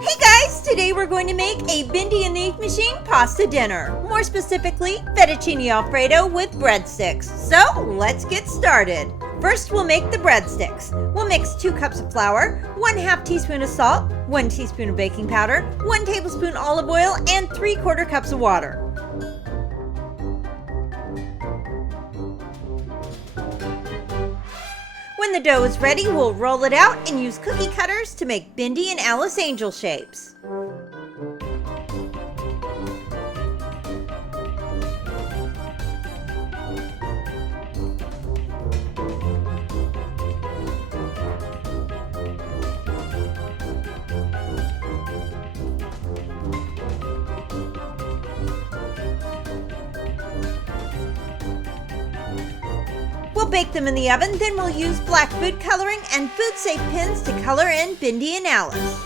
Hey guys, today we're going to make a Bendy in the Ink Machine pasta dinner. More specifically, fettuccine alfredo with breadsticks. So let's get started. First we'll make the breadsticks. We'll mix 2 cups of flour, 1/2 teaspoon of salt, 1 teaspoon of baking powder, 1 tablespoon olive oil, and 3/4 cups of water. When the dough is ready, we'll roll it out and use cookie cutters to make Bendy and Alice Angel shapes. We'll bake them in the oven, then we'll use black food coloring and food safe pins to color in Bendy and Alice.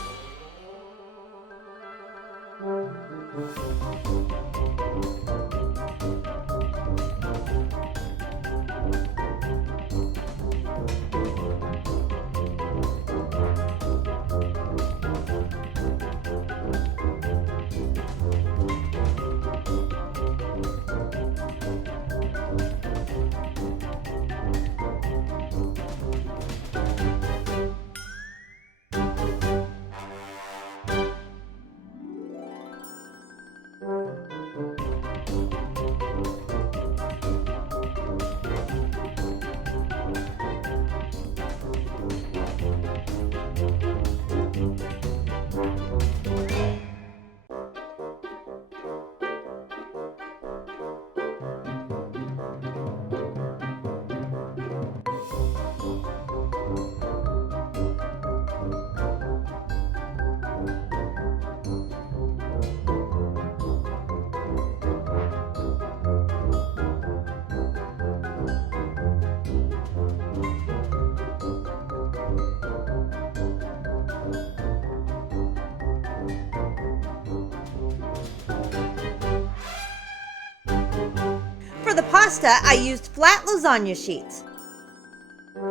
For the pasta, I used flat lasagna sheets.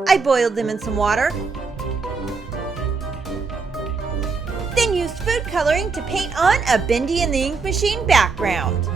I boiled them in some water, then used food coloring to paint on a Bendy in the Ink Machine background.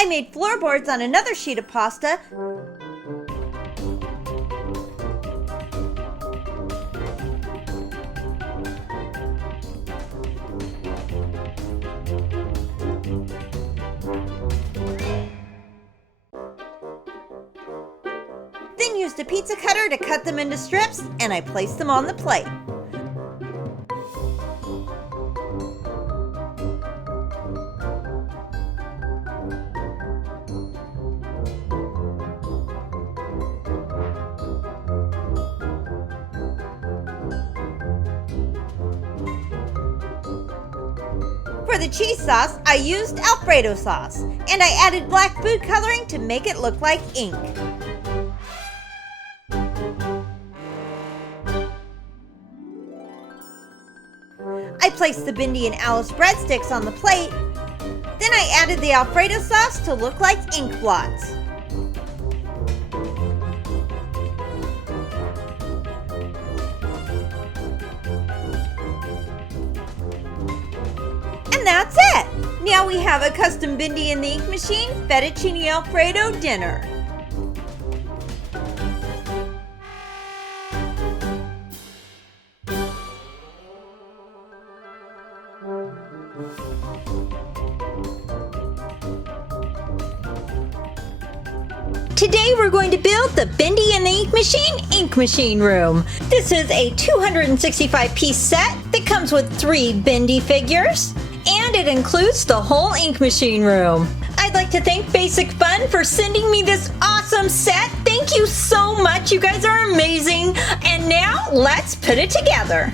I made floorboards on another sheet of pasta. Then used a pizza cutter to cut them into strips, and I placed them on the plate. For the cheese sauce, I used Alfredo sauce, and I added black food coloring to make it look like ink. I placed the Bendy and Alice breadsticks on the plate, then I added the Alfredo sauce to look like ink blots. And that's it! Now we have a custom Bendy in the Ink Machine fettuccine alfredo dinner. Today we're going to build the Bendy and the Ink Machine room. This is a 265-piece set that comes with 3 Bendy figures, and it includes the whole ink machine room. I'd like to thank Basic Fun for sending me this awesome set. Thank you so much. You guys are amazing. And now let's put it together.